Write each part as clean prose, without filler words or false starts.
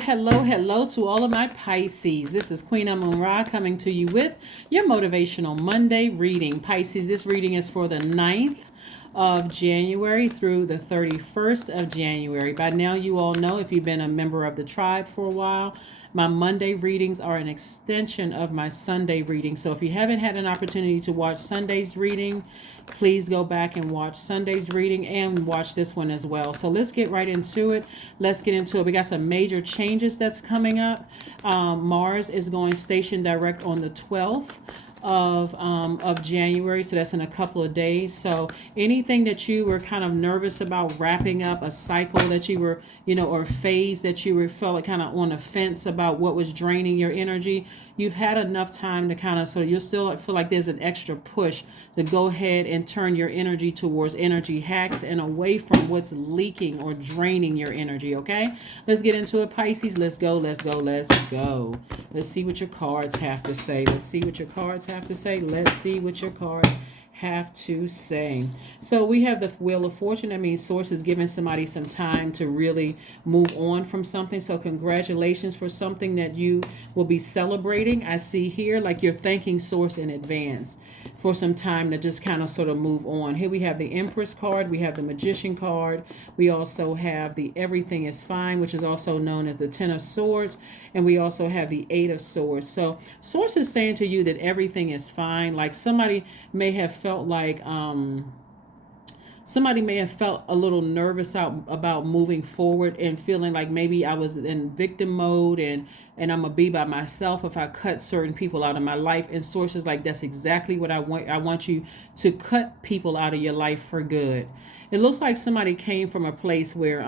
Hello to all of my Pisces. This is Queen Amun Ra coming to you with your Motivational Monday reading. Pisces, this reading is for the 9th of January through the 31st of January. By now, you all know, if you've been a member of the tribe for a while, my Monday readings are an extension of my Sunday reading. So if you haven't had an opportunity to watch Sunday's reading, please go back and watch Sunday's reading and watch this one as well. So let's get right into it. We got some major changes that's coming up. Mars is going station direct on the 12th of January, so that's in a couple of days. So anything that you were kind of nervous about wrapping up, a cycle that you were, or a phase that you were felt like kind of on the fence about what was draining your energy, you've had enough time to kind of, so you'll still feel like there's an extra push to go ahead and turn your energy towards energy hacks and away from what's leaking or draining your energy. Okay, let's get into it, Pisces. Let's go. Let's see what your cards have to say. Let's see what your cards have to say. So we have the Wheel of Fortune. That means Source is giving somebody some time to really move on from something. So congratulations for something that you will be celebrating. I see here like you're thanking Source in advance for some time to just kind of sort of move on. Here we have the Empress card. We have the Magician card. We also have the Everything is Fine, which is also known as the Ten of Swords. And we also have the Eight of Swords. So Source is saying to you that everything is fine. Like somebody may have felt like somebody may have felt a little nervous about moving forward and feeling like maybe I was in victim mode and I'm gonna be by myself if I cut certain people out of my life. And Source is like, that's exactly what I want. I want you to cut people out of your life for good. It looks like somebody came from a place where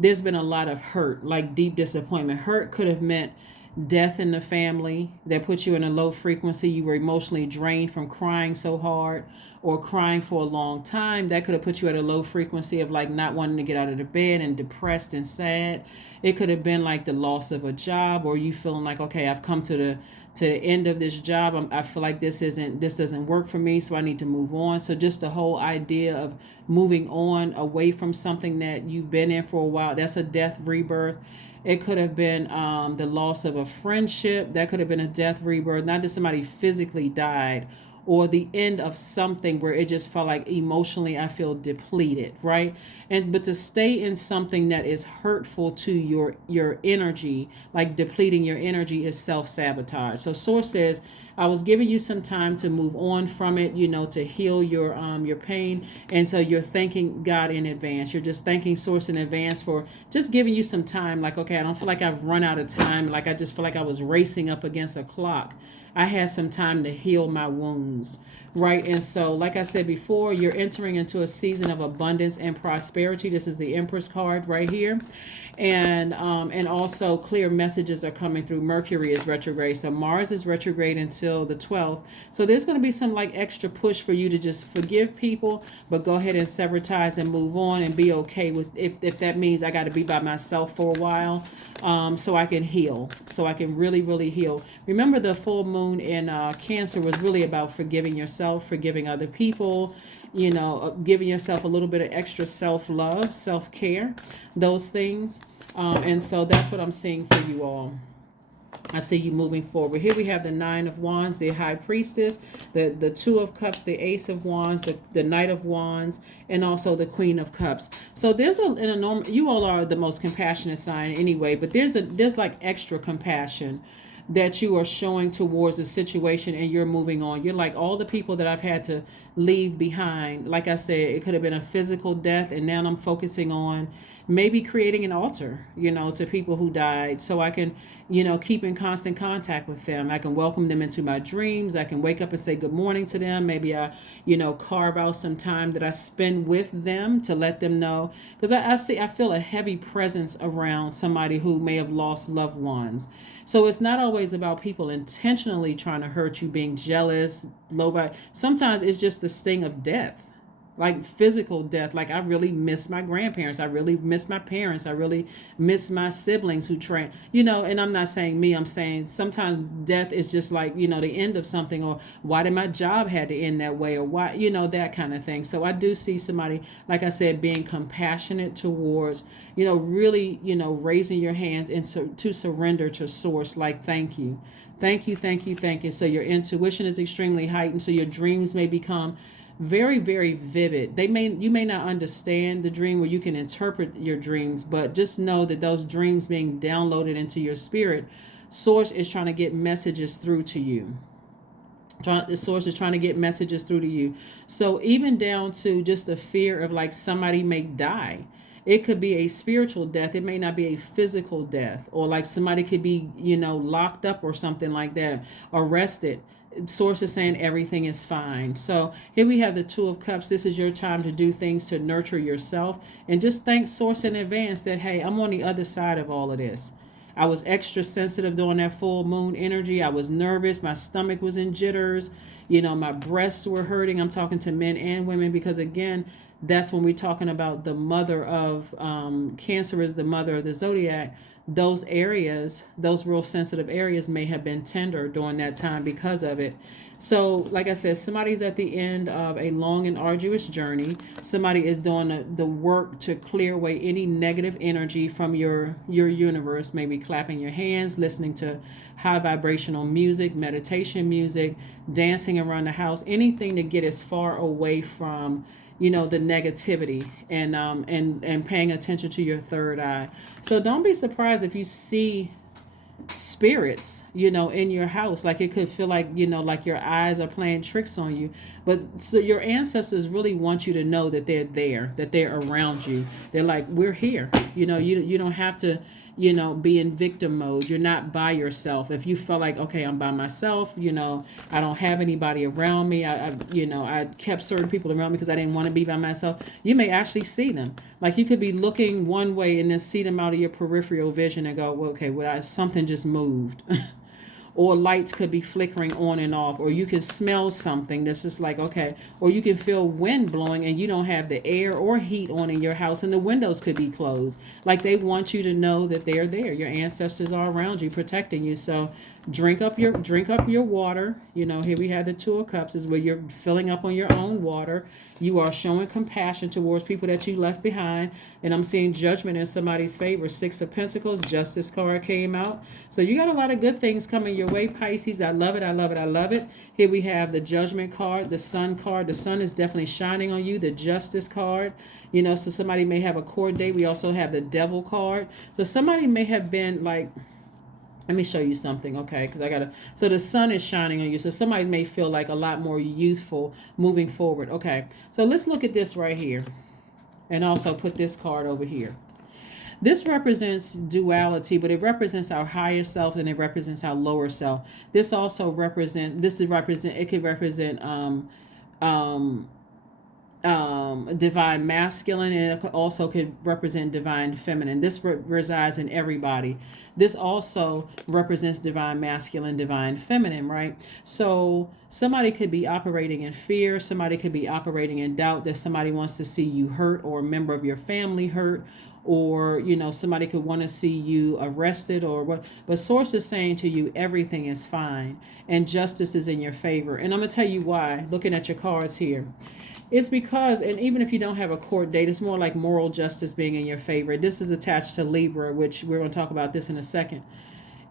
there's been a lot of hurt, like deep disappointment. Hurt could have meant death in the family that put you in a low frequency. You were emotionally drained from crying so hard or crying for a long time. That could have put you at a low frequency of like not wanting to get out of the bed and depressed and sad. It could have been like the loss of a job, or you feeling like, okay, I've come to the end of this job. I feel like this doesn't work for me, so I need to move on. So just the whole idea of moving on away from something that you've been in for a while, that's a death rebirth. It could have been the loss of a friendship. That could have been a death rebirth. Not that somebody physically died, or the end of something where it just felt like emotionally I feel depleted, right? But to stay in something that is hurtful to your energy, like depleting your energy, is self-sabotage. So Source says, I was giving you some time to move on from it, to heal your pain. And so you're thanking God in advance. You're just thanking Source in advance for just giving you some time. Like, okay, I don't feel like I've run out of time. Like, I just feel like I was racing up against a clock. I had some time to heal my wounds, right? And so, like I said before, you're entering into a season of abundance and prosperity. This is the Empress card right here. And also clear messages are coming through. Mercury is retrograde. So Mars is retrograde until the 12th. So there's going to be some like extra push for you to just forgive people, but go ahead and sever ties and move on and be okay with if that means I got to be by myself for a while, so I can heal, so I can really, really heal. Remember, the full moon in Cancer was really about forgiving yourself, forgiving other people, giving yourself a little bit of extra self-love, self-care, those things. And so that's what I'm seeing for you all. I see you moving forward. Here we have the Nine of Wands, the High Priestess, the Two of Cups, the Ace of Wands, the Knight of Wands, and also the Queen of Cups. So there's an enormous, you all are the most compassionate sign anyway, but there's like extra compassion that you are showing towards a situation, and you're moving on. You're like, all the people that I've had to leave behind, like I said, it could have been a physical death, and now I'm focusing on maybe creating an altar, to people who died, so I can, keep in constant contact with them. I can welcome them into my dreams. I can wake up and say good morning to them. Maybe I, carve out some time that I spend with them to let them know, because I feel a heavy presence around somebody who may have lost loved ones. So it's not always about people intentionally trying to hurt you, being jealous, low vibe. Sometimes it's just the sting of death. like physical death. Like I really miss my grandparents. I really miss my parents. I really miss my siblings who train, and I'm not saying me, I'm saying sometimes death is just like, the end of something, or why did my job had to end that way, or why, that kind of thing. So I do see somebody, like I said, being compassionate towards, really, raising your hands and to surrender to source, like, thank you. Thank you, thank you, thank you. So your intuition is extremely heightened. So your dreams may become very, very vivid. You may not understand the dream, or you can interpret your dreams, but just know that those dreams being downloaded into your spirit, source is trying to get messages through to you. The source is trying to get messages through to you. So even down to just the fear of like somebody may die. It could be a spiritual death. It may not be a physical death, or like somebody could be, locked up or something like that, arrested. Source is saying everything is fine. So here we have the Two of Cups. This is your time to do things to nurture yourself, and just thank source in advance that, hey, I'm on the other side of all of this. I was extra sensitive during that full moon energy. I was nervous. My stomach was in jitters. My breasts were hurting. I'm talking to men and women, because again, that's when we're talking about the mother of Cancer is the mother of the Zodiac. Those areas, those real sensitive areas may have been tender during that time because of it. So, like I said, somebody's at the end of a long and arduous journey. Somebody is doing the work to clear away any negative energy from your universe. Maybe clapping your hands, listening to high vibrational music, meditation music, dancing around the house, anything to get as far away from the negativity, and paying attention to your third eye. So don't be surprised if you see spirits, in your house. Like it could feel like, like your eyes are playing tricks on you. But so your ancestors really want you to know that they're there, that they're around you. They're like, we're here. You don't have to, be in victim mode. You're not by yourself. If you feel like, okay, I'm by myself, I don't have anybody around me. I kept certain people around me because I didn't want to be by myself. You may actually see them. Like you could be looking one way and then see them out of your peripheral vision and go, well, okay, something just moved. Or lights could be flickering on and off, or you can smell something that's just like, okay, or you can feel wind blowing and you don't have the air or heat on in your house, and the windows could be closed. Like they want you to know that they're there. Your ancestors are around you, protecting you. So drink up your water. Here we have the Two of Cups, is where you're filling up on your own water. You are showing compassion towards people that you left behind. And I'm seeing judgment in somebody's favor. Six of Pentacles, Justice card came out. So you got a lot of good things coming your way, Pisces. I love it. I love it. I love it. Here we have the Judgment card, the Sun card. The sun is definitely shining on you. The Justice card. So somebody may have a court date. We also have the Devil card. So somebody may have been like, let me show you something, okay? Because so the sun is shining on you. So somebody may feel like a lot more youthful moving forward. Okay, so let's look at this right here. And also put this card over here. This represents duality, but it represents our higher self and it represents our lower self. This also it could represent divine masculine, and it also could represent divine feminine. This resides in everybody. This also represents divine masculine, divine feminine, right? So somebody could be operating in fear. Somebody could be operating in doubt that somebody wants to see you hurt, or a member of your family hurt, or somebody could want to see you arrested, or what. But source is saying to you, everything is fine and justice is in your favor. And I'm going to tell you why, looking at your cards here. It's because, and even if you don't have a court date, it's more like moral justice being in your favor. This is attached to Libra, which we're going to talk about this in a second.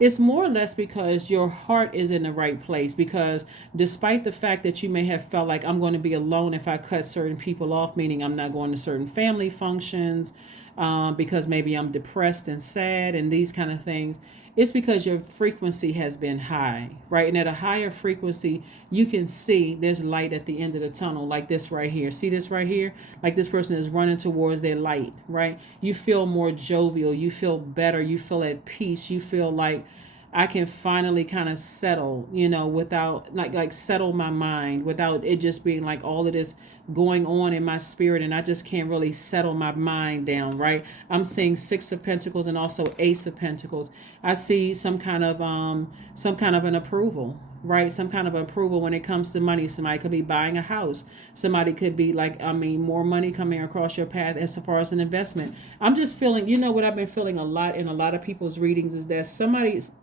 It's more or less because your heart is in the right place. Because despite the fact that you may have felt like, I'm going to be alone if I cut certain people off, meaning I'm not going to certain family functions, because maybe I'm depressed and sad and these kind of things. It's because your frequency has been high, right? And at a higher frequency, you can see there's light at the end of the tunnel, like this right here. See this right here? Like this person is running towards their light, right? You feel more jovial. You feel better. You feel at peace. You feel like I can finally kind of settle, without like settle my mind without it just being like all of this going on in my spirit, and I just can't really settle my mind down, right? I'm seeing Six of Pentacles and also Ace of Pentacles. I see some kind of an approval, right? Some kind of approval when it comes to money. Somebody could be buying a house. Somebody could be like, more money coming across your path as far as an investment. I'm just feeling, what I've been feeling a lot in a lot of people's readings is that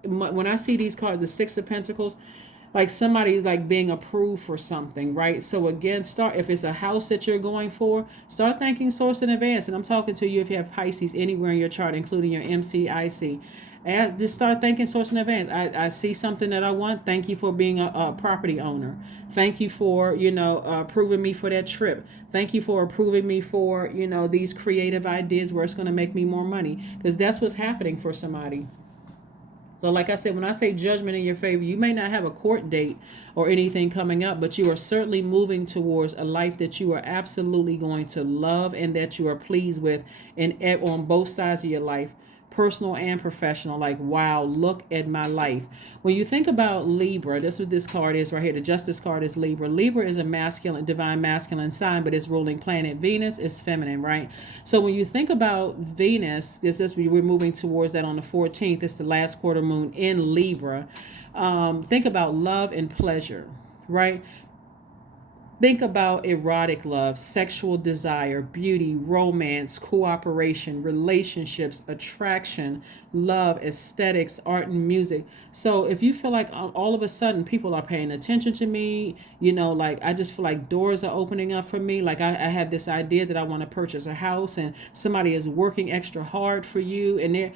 when I see these cards, the Six of Pentacles, like somebody's like being approved for something, right? So again, if it's a house that you're going for, start thanking source in advance. And I'm talking to you if you have Pisces anywhere in your chart, including your MCIC. And just start thanking source in advance. I see something that I want. Thank you for being a property owner. Thank you for, approving me for that trip. Thank you for approving me for, these creative ideas where it's going to make me more money. Because that's what's happening for somebody. So like I said, when I say judgment in your favor, you may not have a court date or anything coming up, but you are certainly moving towards a life that you are absolutely going to love and that you are pleased with, and on both sides of your life, personal and professional. Like, wow, look at my life. When you think about Libra, this is what this card is right here. The Justice card is Libra. Libra is a divine masculine sign, but its ruling planet Venus is feminine, right? So when you think about Venus, we're moving towards that on the 14th. It's the last quarter moon in Libra. Think about love and pleasure, right? Think about erotic love, sexual desire, beauty, romance, cooperation, relationships, attraction, love, aesthetics, art, and music. So if you feel like all of a sudden people are paying attention to me, like I just feel like doors are opening up for me. Like I have this idea that I want to purchase a house, and somebody is working extra hard for you, and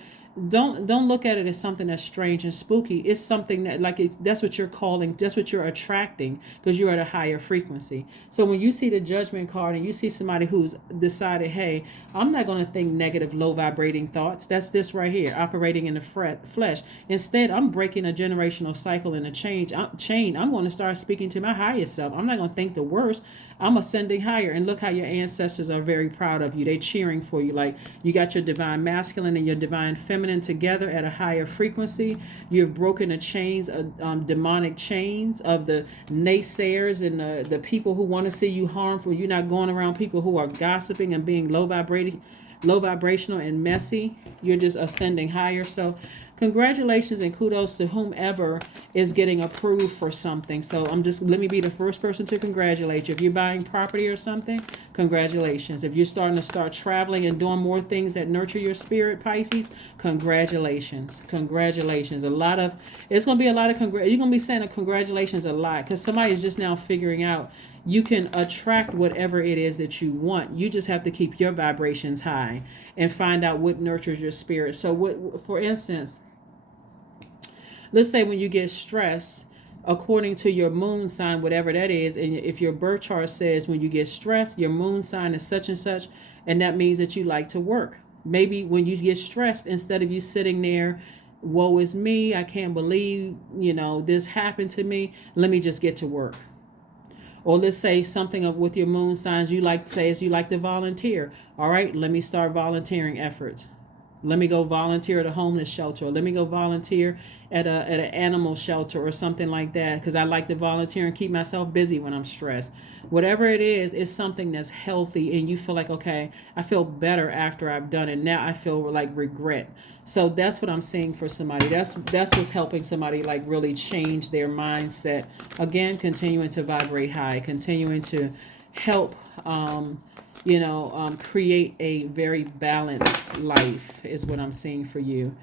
don't look at it as something that's strange and spooky. It's something that that's what you're calling, that's what you're attracting, because you're at a higher frequency. So when you see the Judgment card and you see somebody who's decided, hey, I'm not going to think negative, low vibrating thoughts. That's this right here, operating in the flesh. Instead, I'm breaking a generational cycle and a chain. I'm going to start speaking to my highest self. I'm not going to think the worst. I'm ascending higher. And look how your ancestors are very proud of you. They're cheering for you. Like, you got your divine masculine and your divine feminine together at a higher frequency. You've broken the chains, demonic chains of the naysayers and the people who want to see you harmful. You're not going around people who are gossiping and being low vibrational and messy. You're just ascending higher. So congratulations and kudos to whomever is getting approved for something. So let me be the first person to congratulate you. If you're buying property or something, congratulations. If you're starting to traveling and doing more things that nurture your spirit, Pisces, congratulations. Congratulations. It's going to be a lot of you're going to be saying a congratulations a lot, because somebody is just now figuring out you can attract whatever it is that you want. You just have to keep your vibrations high and find out what nurtures your spirit. So for instance, let's say when you get stressed, according to your moon sign, whatever that is, and if your birth chart says when you get stressed, your moon sign is such and such, and that means that you like to work. Maybe when you get stressed, instead of you sitting there, woe is me, I can't believe, this happened to me, let me just get to work. Or let's say something with your moon signs, you like to volunteer. All right, let me start volunteering efforts. Let me go volunteer at a homeless shelter. Or let me go volunteer at an animal shelter or something like that, because I like to volunteer and keep myself busy when I'm stressed. Whatever it is, it's something that's healthy, and you feel like, okay, I feel better after I've done it. Now I feel like regret. So that's what I'm seeing for somebody. That's what's helping somebody like really change their mindset. Again, continuing to vibrate high, continuing to help create a very balanced life is what I'm seeing for you.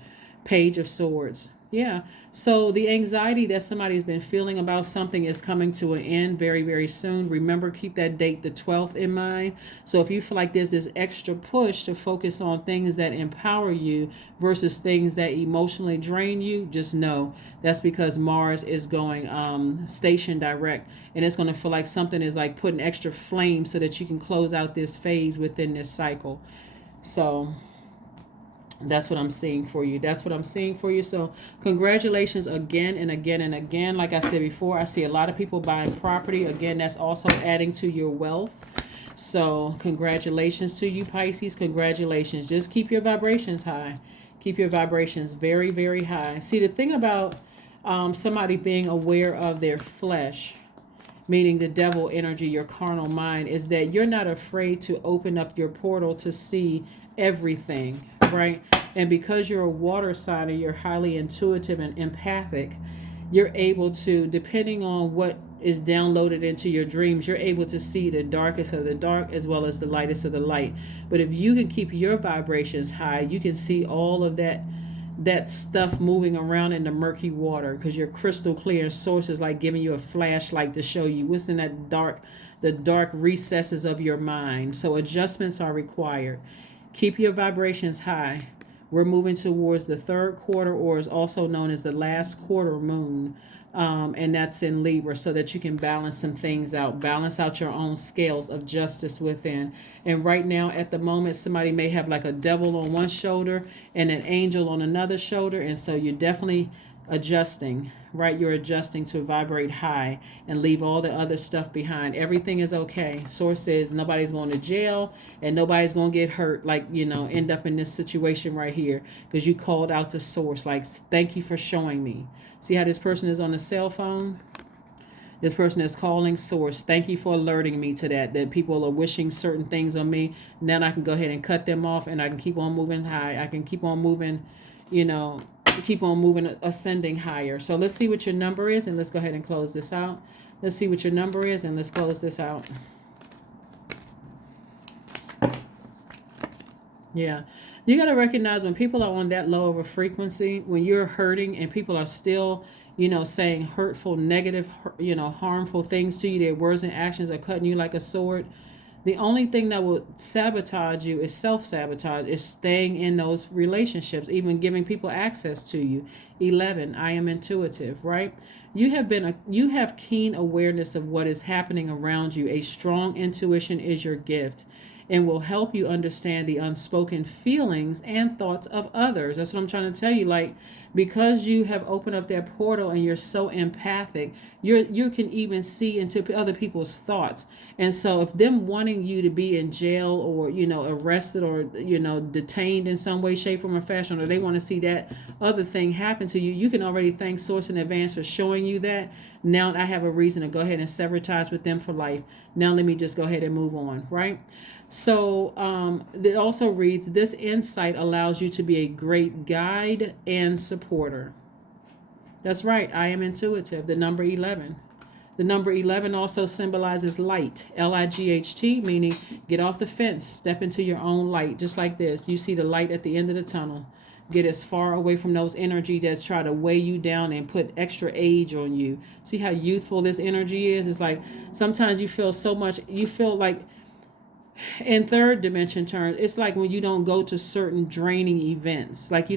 Page of Swords. Yeah. So the anxiety that somebody's been feeling about something is coming to an end very, very soon. Remember, keep that date, the 12th, in mind. So if you feel like there's this extra push to focus on things that empower you versus things that emotionally drain you, just know that's because Mars is going station direct, and it's going to feel like something is like putting extra flame so that you can close out this phase within this cycle. So that's what I'm seeing for you. So congratulations again and again and again. Like I said before, I see a lot of people buying property. Again, that's also adding to your wealth. So congratulations to you, Pisces. Congratulations. Just keep your vibrations high. Keep your vibrations very, very high. See, the thing about somebody being aware of their flesh meaning the devil energy, your carnal mind, is that you're not afraid to open up your portal to see everything, right? And because you're a water sign and you're highly intuitive and empathic, you're able to, depending on what is downloaded into your dreams, you're able to see the darkest of the dark as well as the lightest of the light. But if you can keep your vibrations high, you can see all of that stuff moving around in the murky water, because you're crystal clear. Source is like giving you a flashlight to show you what's in the dark recesses of your mind. So adjustments are required. Keep your vibrations high. We're moving towards the third quarter, or is also known as the last quarter moon. And that's in Libra, so that you can balance some things out, balance out your own scales of justice within. And right now, at the moment, somebody may have like a devil on one shoulder and an angel on another shoulder. And so you're definitely adjusting, right? You're adjusting to vibrate high and leave all the other stuff behind. Everything is okay. Source says nobody's going to jail and nobody's going to get hurt, like, end up in this situation right here, because you called out to source, like, thank you for showing me. See how this person is on the cell phone? This person is calling source. Thank you for alerting me to that people are wishing certain things on me. Now I can go ahead and cut them off, and I can keep on moving high. I can keep on moving, ascending higher. So let's see what your number is, and let's go ahead and close this out. Let's see what your number is, and let's close this out. Yeah. You got to recognize when people are on that low of a frequency, when you're hurting and people are still, saying hurtful, negative, harmful things to you, their words and actions are cutting you like a sword. The only thing that will sabotage you is self-sabotage, is staying in those relationships, even giving people access to you. 11, I am intuitive, right? You have keen awareness of what is happening around you. A strong intuition is your gift and will help you understand the unspoken feelings and thoughts of others. That's what I'm trying to tell you. Like, because you have opened up that portal and you're so empathic, you can even see into other people's thoughts. And so if them wanting you to be in jail or, arrested or, detained in some way, shape, form, or fashion, or they want to see that other thing happen to you, you can already thank Source in advance for showing you that. Now I have a reason to go ahead and sever ties with them for life. Now let me just go ahead and move on, right? So it also reads, this insight allows you to be a great guide and supporter. That's right. I am intuitive. The number 11. The number 11 also symbolizes light. Light, meaning get off the fence, step into your own light, just like this. You see the light at the end of the tunnel. Get as far away from those energy that's try to weigh you down and put extra age on you. See how youthful this energy is? It's like sometimes you feel like in third dimension terms, it's like when you don't go to certain draining events. Like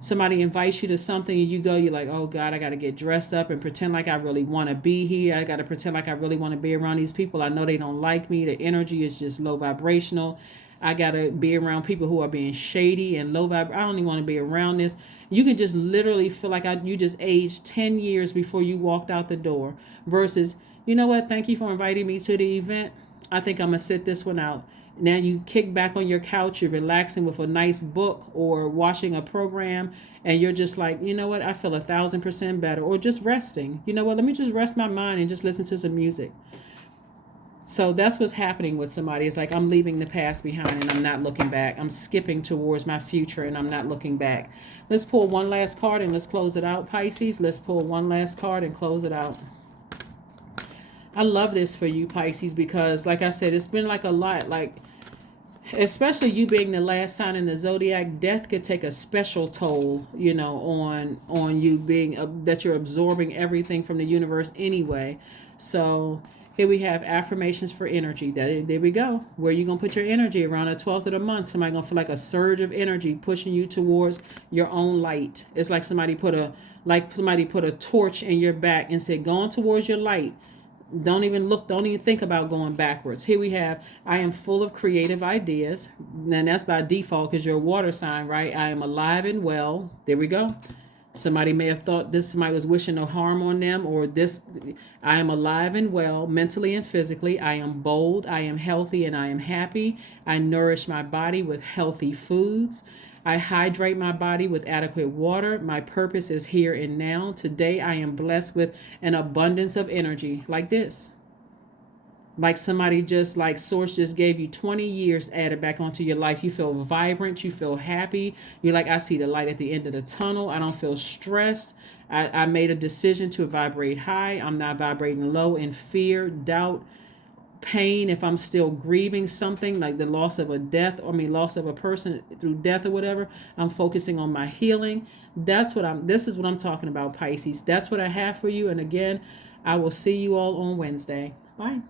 somebody invites you to something and you go, you're like, oh God, I got to get dressed up and pretend like I really want to be here. I got to pretend like I really want to be around these people. I know they don't like me. The energy is just low vibrational. I got to be around people who are being shady and low vibe. I don't even want to be around this. You can just literally feel like you just aged 10 years before you walked out the door, versus, you know what? Thank you for inviting me to the event. I think I'm going to sit this one out. Now you kick back on your couch, you're relaxing with a nice book or watching a program, and you're just like, you know what? I feel 1,000% better. Or just resting. You know what? Let me just rest my mind and just listen to some music. So that's what's happening with somebody. It's like, I'm leaving the past behind and I'm not looking back. I'm skipping towards my future and I'm not looking back. Let's pull one last card and let's close it out, Pisces. Let's pull one last card and close it out. I love this for you, Pisces, because like I said, it's been like a lot, like especially you being the last sign in the Zodiac, death could take a special toll, on you being that you're absorbing everything from the universe anyway. So here we have affirmations for energy. There we go. Where you going to put your energy around the 12th of the month? Somebody going to feel like a surge of energy pushing you towards your own light. It's like somebody put a torch in your back and said, going towards your light. Don't even think about going backwards. Here we have, I am full of creative ideas. And that's by default because you're a water sign, right? I am alive and well. There we go. Somebody may have thought somebody was wishing no harm on them, or this. I am alive and well, mentally and physically. I am bold, I am healthy, and I am happy. I nourish my body with healthy foods. I hydrate my body with adequate water. My purpose is here and now. Today I am blessed with an abundance of energy, like this. Like somebody just like source just gave you 20 years added back onto your life. You feel vibrant, you feel happy, you're like, I see the light at the end of the tunnel, I don't feel stressed. I made a decision to vibrate high, I'm not vibrating low in fear, doubt, pain. If I'm still grieving something like the loss of a death, or I mean loss of a person through death or whatever, I'm focusing on my healing. This is what I'm talking about, Pisces. That's what I have for you. And again, I will see you all on Wednesday. Bye.